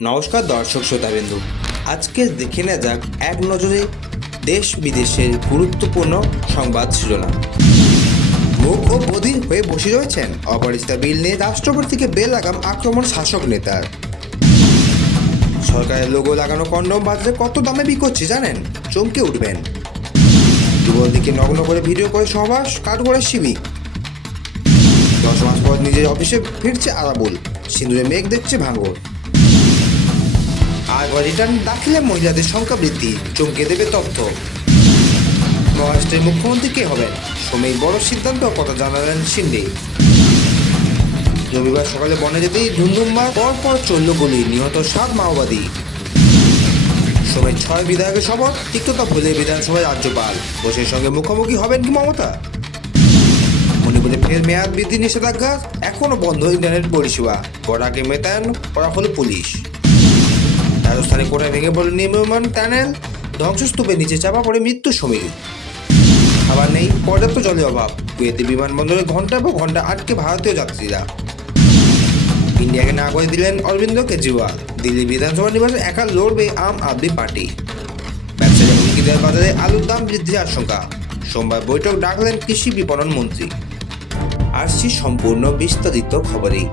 নমস্কার দর্শক শ্রোতাবিন্দু। আজকে দেখে নেওয়া যাক এক নজরে দেশ বিদেশের গুরুত্বপূর্ণ সংবাদ শিরোনাম। মুখ ও বধির হয়ে বসে রয়েছেন অপরিচিতা বিল নিয়ে রাষ্ট্রপতিকে বেল লাগাম আক্রমণ শাসক নেতার। সরকারের লোগো লাগানো কন্ডম বাজারে কত দামে বিক্রি করছে জানেন? চমকে উঠবেন। যুবতীকে নগ্ন করে ভিডিও করে সহবাস, কাঠগড়ের শিবির। দশ মাস পর নিজের অফিসে ফিরছে আরাবুল। সিঁদুরে মেঘ দেখছে ভাঙর আর রিটার্ন দাখিলে মহিলাদের সংখ্যা বৃদ্ধি, চমকে দেবে তথ্য। মহারাষ্ট্রের মুখ্যমন্ত্রী কে হবেন? সময় বড় সিদ্ধান্ত, কথা জানালেন সিন্ডে। রবিবার সকালে বনে যেতেই ধুমধুমবার পর চলল গুলি, নিহত সাত মাওবাদী। সময় ছয় বিধায়কের শপথ, তিক্ততা ভুলে বিধানসভায় রাজ্যপাল। বসের সঙ্গে মুখোমুখি হবেন কি মমতা? মণিপুরে ফের মেয়াদ বৃদ্ধি নিষেধাজ্ঞা এখনও বন্ধ ইন্টারনেট পরিষেবা। বরাকে মেতায়ন করা হলো পুলিশ। রাজস্থানে কোটায় ভেঙে পড়ল নির্মাণ টানেল। ধ্বংসস্তূপের নিচে চাপা পড়ে মৃত্যু সমীর। খাবার নেই, পর্যাপ্ত জলের অভাব। কুয়েতে বিমানবন্দরে ঘণ্টার পর ঘণ্টা আটকে ভারতীয় যাত্রীরা। ইন্ডিয়াকে না করে দিলেন অরবিন্দ কেজরিওয়াল। দিল্লি বিধানসভা নির্বাচনে একা লড়বে আম আদমি পার্টি। ব্যবসায়ী হুমকিদার বাজারে আলুর দাম বৃদ্ধির আশঙ্কা। সোমবার বৈঠক ডাকলেন কৃষি বিপণন মন্ত্রী। আসছি সম্পূর্ণ বিস্তারিত খবরেই।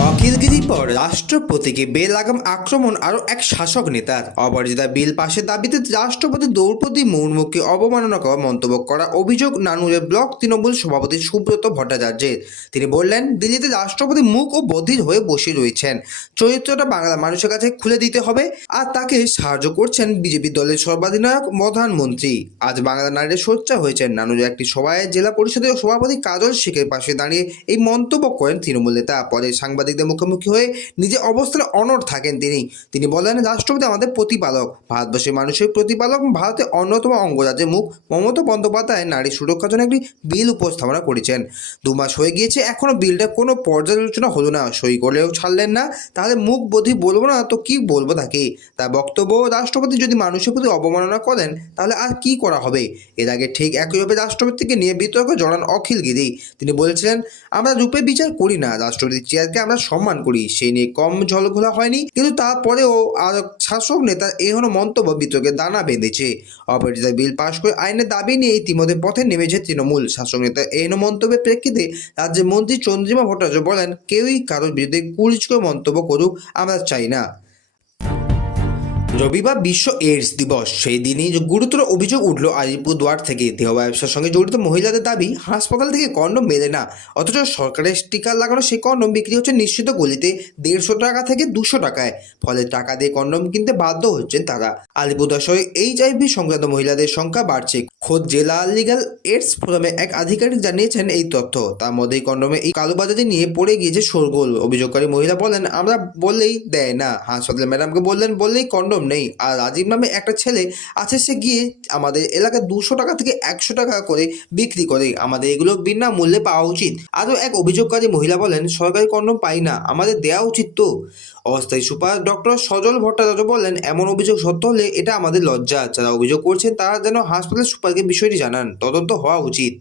অখিলগিরির পর রাষ্ট্রপতিকে বেল আগাম আক্রমণ আরও এক শাসক নেতার। অপরাজিতা বিল পাশের দাবিতে রাষ্ট্রপতি দ্রৌপদী মুর্মুকে অবমাননা করা মন্তব্য করা অভিযোগ নানুরের ব্লক তৃণমূল সভাপতি সুব্রত ভট্টাচার্যের। তিনি বললেন, দিল্লিতে রাষ্ট্রপতি মুখ ও বধির হয়ে বসে রয়েছেন। চরিত্রটা বাংলা মানুষের কাছে খুলে দিতে হবে আর তাকে সাহায্য করছেন বিজেপি দলের সর্বাধিনায়ক প্রধানমন্ত্রী। আজ বাংলা নারীরা সোচ্চা হয়েছেন নানুরের একটি সভায় জেলা পরিষদের সভাপতি কাজল শেখের পাশে দাঁড়িয়ে এই মন্তব্য করেন তৃণমূল নেতা। পরে সাংবাদিকদের মুখোমুখি হয়ে নিজের অবস্থানে অনড় থাকেন তিনি। তিনি বলেন, রাষ্ট্রপতি আমাদের প্রতিপালক। ভারতবর্ষের মানুষের প্রতিপালক ভারতের অন্যতম অঙ্গরাজ্যের মুখ মমতা বন্দ্যোপাধ্যায় নারী সুরক্ষার জন্য একটি বিল উপস্থাপনা করেছেন। দু মাস হয়ে গিয়েছে এখনও বিলটা কোনো পর্যালোচনা হলো না। সই করলেও ছাড়লেন না। তাহলে মুখ বোধি বলব না, তো কি বলব তাকে? তার বক্তব্য, রাষ্ট্রপতি যদি মানুষের প্রতি অবমাননা করেন, তাহলে আর কি করা হবে? এর আগে ঠিক একইভাবে রাষ্ট্রপতিকে নিয়ে বিতর্ক জড়ান অখিল গিরি। তিনি বলেছিলেন, আমরা রূপে বিচার করি না। রাষ্ট্রপতির চেয়ারকে আমরা সম্মান করি। সেই নিয়ে কম ঝলঘোলা হয়নি, কিন্তু তারপরেও আর শাসক নেতা হলো মন্তব্য বিতর্কে দানা বেঁধেছে। অপরাজিতা বিল পাশ করে আইনের দাবি নিয়ে ইতিমধ্যে পথে নেমেছে তৃণমূল। শাসক নেতা এই হলো মন্তব্যের প্রেক্ষিতে রাজ্যের মন্ত্রী চন্দ্রিমা ভট্টাচার্য বলেন, কেউই কারোর বিরুদ্ধে কুরুচিকর মন্তব্য করুক, আমরা চাই না। রবিবার বিশ্ব এইডস দিবস। সেই দিনই গুরুতর অভিযোগ উঠল আলিপুরদুয়ার থেকে। দেহ ব্যবসার সঙ্গে জড়িত মহিলাদের দাবি, হাসপাতাল থেকে কন্ডম মেলে না। অথচ সরকারের স্টিকার লাগানো সেই কন্ডম বিক্রি হচ্ছে নিশ্চিত গলিতে দেড়শো টাকা থেকে দুশো টাকায়। ফলে টাকা দিয়ে কন্ডম কিনতে বাধ্য হচ্ছেন তারা। আলিপুরদুয়ার শহরে এইচআইভি সংক্রান্ত মহিলাদের সংখ্যা বাড়ছে। খোদ জেলা লিগাল এইডস ফোরামে এক আধিকারিক জানিয়েছেন এই তথ্য। তার মধ্যেই কন্ডমে এই কালোবাজারি নিয়ে পড়ে গিয়েছে শোরগোল। অভিযোগকারী মহিলা বলেন, আমরা বললেই দেয় না। হাসপাতালে ম্যাডামকে বললেন, বললেই কন্ডম নেই। আর রাজীব নামে একটা ছেলে আছে, সে গিয়ে আমাদের এলাকায় দুশো টাকা থেকে একশো টাকা করে বিক্রি করে। আমাদের এগুলো বিনামূল্যে পাওয়া উচিত। আরও এক অভিযোগকারী মহিলা বলেন, সরকারি কন্ডম পাই না, আমাদের দেওয়া উচিত তো। অস্থায়ী সুপার ডক্টর সজল ভট্টাচার্য বলেন, এমন অভিযোগ সত্য হলে এটা আমাদের লজ্জা। যারা অভিযোগ করছেন তারা যেন হাসপাতাল সুপারকে বিষয়টি জানান। তদন্ত হওয়া উচিত।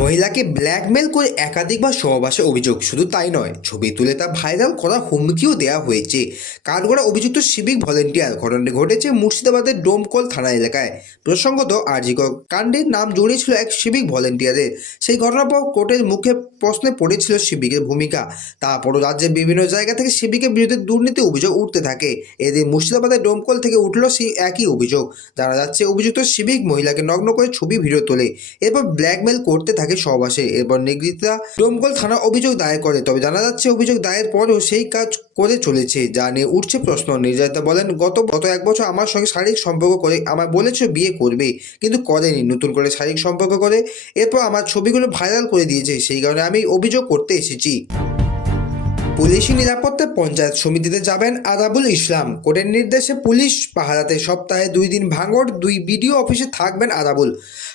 মহিলাকে ব্ল্যাকমেল করে একাধিকবার সহবাসে অভিযোগ, শুধু তাই নয়, ছবি তুলে তা ভাইরাল করার হুমকিও দেওয়া হয়েছে। কাঠগড়া অভিযুক্ত সিভিক ভলেন্টিয়ার, ঘটনাটি ঘটেছে মুর্শিদাবাদের ডোমকল থানা এলাকায়। প্রসঙ্গত আরজিকর কাণ্ডের নাম জড়িয়েছিল এক সিভিক ভলেন্টিয়ারের। সেই ঘটনার পর কোর্টের মুখে প্রশ্নে পড়েছিল সিভিকের ভূমিকা। তারপরও রাজ্যের বিভিন্ন জায়গা থেকে সিভিকের বিরুদ্ধে দুর্নীতি অভিযোগ উঠতে থাকে। এদিন মুর্শিদাবাদের ডোমকল থেকে উঠল সেই একই অভিযোগ। জানা যাচ্ছে, অভিযুক্ত সিভিক মহিলাকে নগ্ন করে ছবি ভিডিও তোলে। এরপর ব্ল্যাকমেল করতে সহবাসে এরপর নিগৃহীতা ডোমকল থানা অভিযোগ দায়ের করে। তবে জানা যাচ্ছে, অভিযোগ দায়ের পরেও সেই কাজ করে চলেছে, যা নিয়ে উঠছে প্রশ্ন। নির্যাতিতা বলেন, গত গত এক বছর আমার সঙ্গে শারীরিক সম্পর্ক করে আমার বলেছে বিয়ে করবে, কিন্তু করেনি। নতুন করে শারীরিক সম্পর্ক করে, এরপর আমার ছবিগুলো ভাইরাল করে দিয়েছে, সেই কারণে আমি অভিযোগ করতে এসেছি। পুলিশি নিরাপত্তা পঞ্চায়েত সমিতিতে যাবেন আদাবুল ইসলাম। কোর্টের নির্দেশে পুলিশ পাহারাতে সপ্তাহে দুই দিন ভাঙড়, দুই বিডিও অফিসে থাকবেন আদাবুল।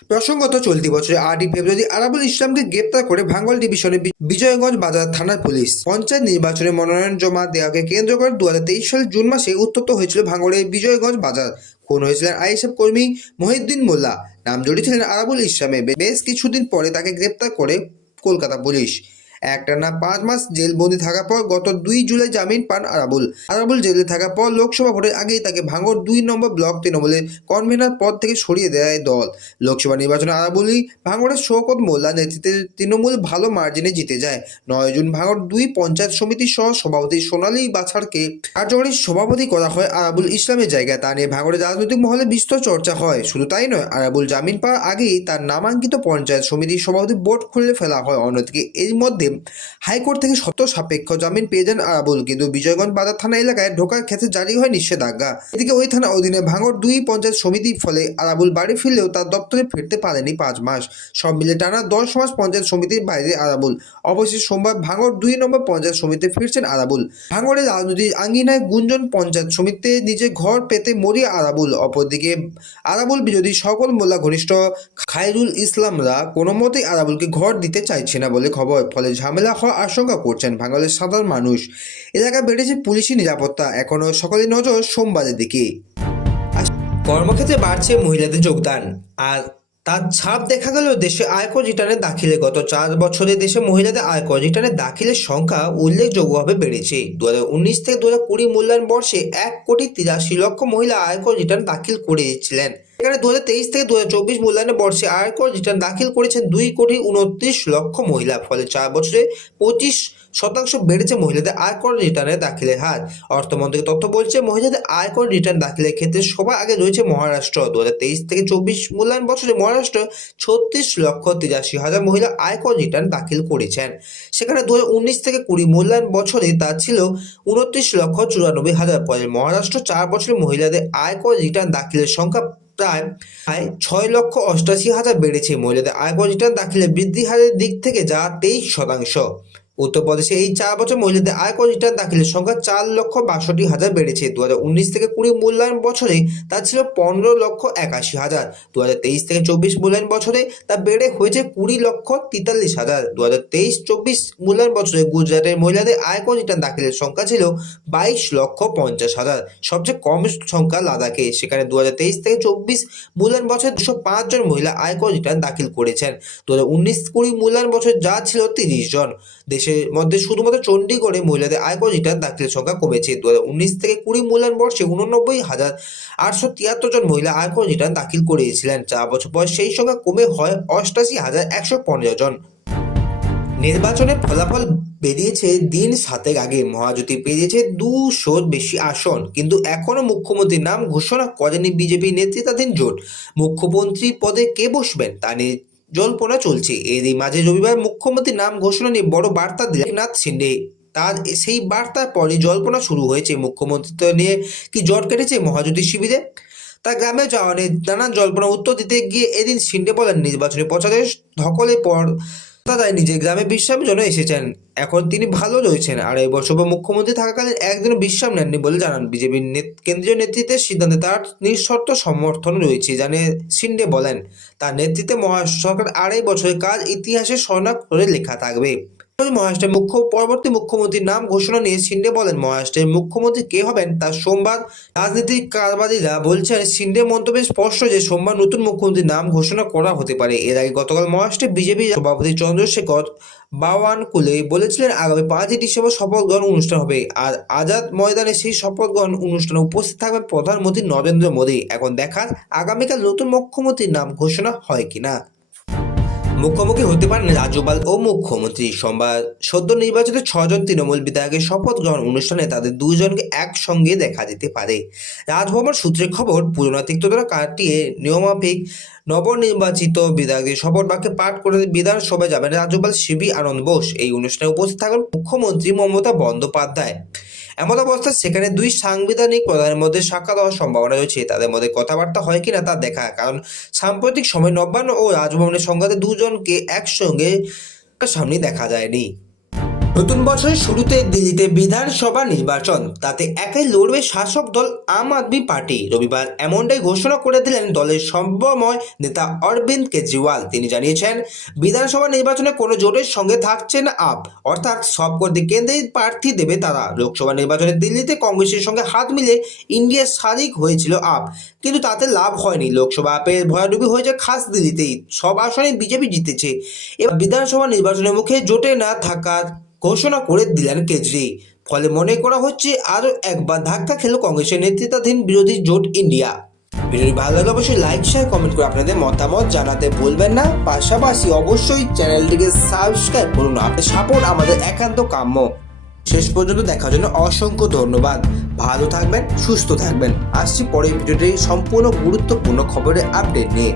প্রসঙ্গত, চলতি বছরের আটই ফেব্রুয়ারি আরাবুল ইসলামকে গ্রেপ্তার করে ভাঙ্গল ডিভিশনে বিজয়গঞ্জ বাজার থানার পুলিশ। পঞ্চায়েত নির্বাচনে মনোনয়ন জমা দেওয়াকে কেন্দ্র করে দু হাজার তেইশ সালের জুন মাসে উত্তপ্ত হয়েছিল ভাঙ্গড়ের বিজয়গঞ্জ বাজার। খুন হয়েছিলেন আইএসএফ কর্মী মহিউদ্দিন মোল্লা। নাম জড়িয়েছিলেন আরাবুল ইসলামে। বেশ কিছুদিন পরে তাকে গ্রেপ্তার করে কলকাতা পুলিশ। একটানা পাঁচ মাস জেলবন্দি থাকার পর গত দুই জুলাই জামিন পান আরাবুল। আরাবুল জেলে থাকার পর লোকসভা ভোটের আগেই তাকে ভাঙড় দুই নম্বর ব্লক তৃণমূলের কনভেনার পদ থেকে সরিয়ে দেয় দল। লোকসভা নির্বাচনে আরাবুলই ভাঙড়ের শওকত মোল্লা নেতৃত্বে তৃণমূল ভালো মার্জিনে জিতে যায়। নয় জুন ভাঙড় দুই পঞ্চায়েত সমিতির সহ সভাপতি সোনালী বাছারকে কার্যকরী সভাপতি করা হয় আরাবুল ইসলামের জায়গায়। তা নিয়ে ভাঙড়ের রাজনৈতিক মহলে বিস্তর চর্চা হয়। শুধু তাই নয়, আরাবুল জামিন পাওয়ার আগেই তার নামাঙ্কিত পঞ্চায়েত সমিতির সভাপতি বোর্ড খুলে ফেলা হয়। অন্যদিকে এর মধ্যে হাইকোর্ট থেকে শর্ত সাপেক্ষ জামিন পেয়ে যান আরাবুল কিন্তু বিজয়গঞ্জ বাজার থানা এলাকায় ঢোকার ক্ষেত্রে জারি হয় নিষেধাজ্ঞা। এদিকে ওই থানা অধীনে ভাঙর দুই পঞ্চায়েত সমিতির ফলে আরাবুল বাড়ি ফিরলেও তার দপ্তরে ফিরতে পারেনি পাঁচ মাস। সব মিলে টানা দশ মাস পঞ্চায়েত সমিতির বাইরে আরাবুল অবশেষে সোমবার ভাঙড় দুই নম্বর পঞ্চায়েত সমিতিতে ফিরছেন আরাবুল ভাঙড়ের রাজনৈতিক আঙ্গিনায় গুঞ্জন পঞ্চায়েত সমিতিতে নিজের ঘর পেতে মরিয়া আরাবুল অপরদিকে আরাবুল বিরোধী সকল মোল্লা ঘনিষ্ঠ খায়রুল ইসলামরা কোনো মতেই আরাবুলকে ঘর দিতে চাইছে না বলে খবর। ফলে ঝামেলা হওয়ার আশঙ্কা করছেন ভাঙড়ের সাধারণ মানুষ। এলাকা বেড়েছে পুলিশি নিরাপত্তা। এখনও সকলের নজর সোমবারের দিকে। কর্মক্ষেত্রে বাড়ছে মহিলাদের যোগদান। আর তার ছাপ দেখা গেল দেশে আয়কর রিটার্নে দাখিলে গত চার বছরে দেশে মহিলাদের আয়কর রিটার্নে দাখিলের সংখ্যা উল্লেখযোগ্যভাবে বেড়েছে। দু উনিশ থেকে দু হাজার কুড়ি মূল্যায়ন বর্ষে এক কোটি তিরাশি লক্ষ মহিলা আয়কর রিটার্ন দাখিল করেছিলেন। এখানে দু হাজার তেইশ থেকে দু হাজার চব্বিশ মূল্যায়নে বর্ষে আয়কর রিটার্ন দাখিল করেছেন দুই কোটি উনত্রিশ লক্ষ মহিলা, ফলে চার বছরে পঁচিশ শতাংশ বেড়েছে মহিলাদের আয়কর রিটার্নে দাখিলের হার। অর্থমন্ত্রী তথ্য বলছে, মহিলাদের আয়কর রিটার্ন দাখিলের ক্ষেত্রে সবার আগে রয়েছে মহারাষ্ট্র। দু হাজার তেইশ থেকে চব্বিশ মূল্যায়ন বছরে মহারাষ্ট্র ছত্রিশ লক্ষ তিরাশি হাজার মহিলা আয়কর রিটার্ন দাখিল করেছেন। সেখানে দু হাজার উনিশ থেকে কুড়ি মূল্যায়ন বছরে তা ছিল উনত্রিশ লক্ষ চুরানব্বই হাজার পরে মহারাষ্ট্র চার বছরে মহিলাদের আয়কর রিটার্ন দাখিলের সংখ্যা প্রায় প্রায় ছয় লক্ষ অষ্টাশি হাজার বেড়েছে মহিলাদের আয়কর রিটার্ন দাখিলে বৃদ্ধি হারের দিক থেকে যা তেইশ শতাংশ। উত্তরপ্রদেশে এই চার বছর মহিলাদের আয়কর রিটার্ন দাখিলের সংখ্যা চার লক্ষ বাষট্টি হাজার বেড়েছে। দু হাজার উনিশ থেকে কুড়ি মূল্যায়ন বছরে তা ছিল পনেরো লক্ষ একাশি হাজার। দু থেকে চব্বিশ মূল্যায়ন বছরে তা বেড়ে হয়েছে কুড়ি লক্ষ তেতাল্লিশ হাজার। দু হাজার তেইশ চব্বিশ মূল্যায়ন বছরে গুজরাটের মহিলাদের আয়কর রিটার্ন দাখিলের সংখ্যা ছিল বাইশ লক্ষ পঞ্চাশ হাজার। সবচেয়ে কম সংখ্যা লাদাখে। সেখানে দু হাজার তেইশ থেকে চব্বিশ মূল্যায়ন বছরে দুশো পাঁচ জন মহিলা আয়কর রিটার্ন দাখিল করেছেন। দু হাজার উনিশ কুড়ি মূল্যায়ন বছর যা ছিল তিরিশ জন। দেশের মধ্যে শুধুমাত্র চণ্ডীগড়ে মহিলাদের আয়কর রিটার্ন দাখিলের সংখ্যা কমেছে। দু হাজার উনিশ থেকে কুড়ি মূল্যায়ন বর্ষে উননব্বই হাজার আটশো তিয়াত্তর জন মহিলা আয়কর রিটার্ন দাখিল করেছিলেন। চার বছর পর সেই সংখ্যা কমে হয় অষ্টাশি হাজার একশো পনেরো জন। নির্বাচনের ফলাফল বেরিয়েছে দিন সাতেক আগে। মহাজোটে পেরিয়েছে দুশোর বেশি আসন। কিন্তু এখনও মুখ্যমন্ত্রীর নাম ঘোষণা করেনি বিজেপি নেতৃত্বাধীন জোট। মুখ্যমন্ত্রী পদে কে বসবেন? তা নিয়ে জল্পনা চলছে। এরই মাঝে রবিবার মুখ্যমন্ত্রীর নাম ঘোষণা নিয়ে বড় বার্তা দিলেন নাথ শিন্ডে তার সেই বার্তার পরে জল্পনা শুরু হয়েছে মুখ্যমন্ত্রিত্ব নিয়ে। কি জট কেটেছে মহাজ্যোতি শিবিরে? তার গ্রামে যাওয়া নিয়ে নানান জল্পনা উত্তর দিতে গিয়ে এদিন শিন্ডে বলেন নির্বাচনী প্রচারের ধকলে পর দাদাই নিজে গ্রামে বিশ্রামের জন্য এসেছেন। এখন তিনি ভালো রয়েছেন। আর এই বছর মুখ্যমন্ত্রী থাকাকালীন একদিনও বিশ্রাম নেননি বলে জানান বিজেপির কেন্দ্রীয় নেতৃত্বের সিদ্ধান্তে তার নিঃশর্ত সমর্থন রয়েছে জানে সিন্ডে বলেন। তার নেতৃত্বে মহারাষ্ট্র সরকার আড়াই বছরের কাজ ইতিহাসে স্বর্ণাক্ষরে লেখা থাকবে। মহারাষ্ট্রের মুখ্য, পরবর্তী মুখ্যমন্ত্রীর নাম ঘোষণা নিয়ে সিন্ডে বলেন, মহারাষ্ট্রের মুখ্যমন্ত্রী কে হবেন? তা সোমবার রাজনীতিক কারবাদীরা বলছেন সিন্ডে মন্তব্যে স্পষ্ট যে সোমবার নতুন মুখ্যমন্ত্রীর নাম ঘোষণা করা হতে পারে। এর আগে গতকাল মহারাষ্ট্রে বিজেপি সভাপতি চন্দ্রশেখর বাওয়ানকুলে বলেছিলেন, আগামী পাঁচই ডিসেম্বর শপথ গ্রহণ অনুষ্ঠান হবে। আর আজাদ ময়দানে সেই শপথ গ্রহণ অনুষ্ঠানে উপস্থিত থাকবেন প্রধানমন্ত্রী নরেন্দ্র মোদী। এখন দেখার আগামীকাল নতুন মুখ্যমন্ত্রীর নাম ঘোষণা হয় কিনা? মুখোমুখি হতে পারেন রাজ্যপাল ও মুখ্যমন্ত্রী। সোমবার সদ্য নির্বাচিত ছজন তৃণমূল বিধায়কের শপথ গ্রহণ অনুষ্ঠানে তাদের দুজনকে একসঙ্গে দেখা যেতে পারে। রাজভবন সূত্রের খবর, পুরোনো তিক্ততা কাটিয়ে নিয়মাফিক নবনির্বাচিত বিধায়কদের শপথ বাক্যে পাঠ করে বিধানসভায় যাবেন রাজ্যপাল শিবি আনন্দ বোস। এই অনুষ্ঠানে উপস্থিত থাকবেন মুখ্যমন্ত্রী মমতা বন্দ্যোপাধ্যায়। এমন অবস্থায় সেখানে দুই সাংবিধানিক প্রধানের মধ্যে সাক্ষাৎ হওয়ার সম্ভাবনা রয়েছে। তাদের মধ্যে কথাবার্তা হয় কিনা তা দেখা, কারণ সাম্প্রতিক সময় নবান্ন ও রাজভবনের সংঘাতে দুজনকে একসঙ্গে সামনে দেখা যায়নি। নতুন বছরের শুরুতে দিল্লিতে বিধানসভা নির্বাচন। তাতে একাই লড়বে শাসক দল আম আদমি পার্টি। রবিবার এমনটাই ঘোষণা করে দিলেন দলের সর্বময় নেতা অরবিন্দ কেজরিওয়াল। তিনি জানিয়েছেন, বিধানসভা নির্বাচনে কোনো জোটের সঙ্গে থাকছে না আপ। অর্থাৎ সব কটি কেন্দ্রেই প্রার্থী দেবে তারা। লোকসভা নির্বাচনে দিল্লিতে কংগ্রেসের সঙ্গে হাত মিলে ইন্ডিয়া শারিক হয়েছিল আপ। কিন্তু তাতে লাভ হয়নি। লোকসভা আপের ভয়াডুবি হয়েছে খাস দিল্লিতেই। সব আসনে বিজেপি জিতেছে। এবার বিধানসভা নির্বাচনের মুখে জোটে না থাকার ঘোষণা করে দিলেন কেজরি। ফলে মনে করা হচ্ছে আরও একবার ধাক্কা খেল কংগ্রেসের নেতৃত্বাধীন বিরোধী জোট ইন্ডিয়া। ভিডিওটি ভালো লাগলে অবশ্যই লাইক শেয়ার কমেন্ট করে আপনাদের মতামত জানাতে ভুলবেন না। পাশাপাশি অবশ্যই চ্যানেলটিকে সাবস্ক্রাইব করুন আপনার সাপোর্ট আমাদের একান্ত কাম্য। শেষ পর্যন্ত দেখার জন্য অসংখ্য ধন্যবাদ। ভালো থাকবেন, সুস্থ থাকবেন। আসছি পরের ভিডিওটি সম্পূর্ণ গুরুত্বপূর্ণ খবরের আপডেট নিয়ে।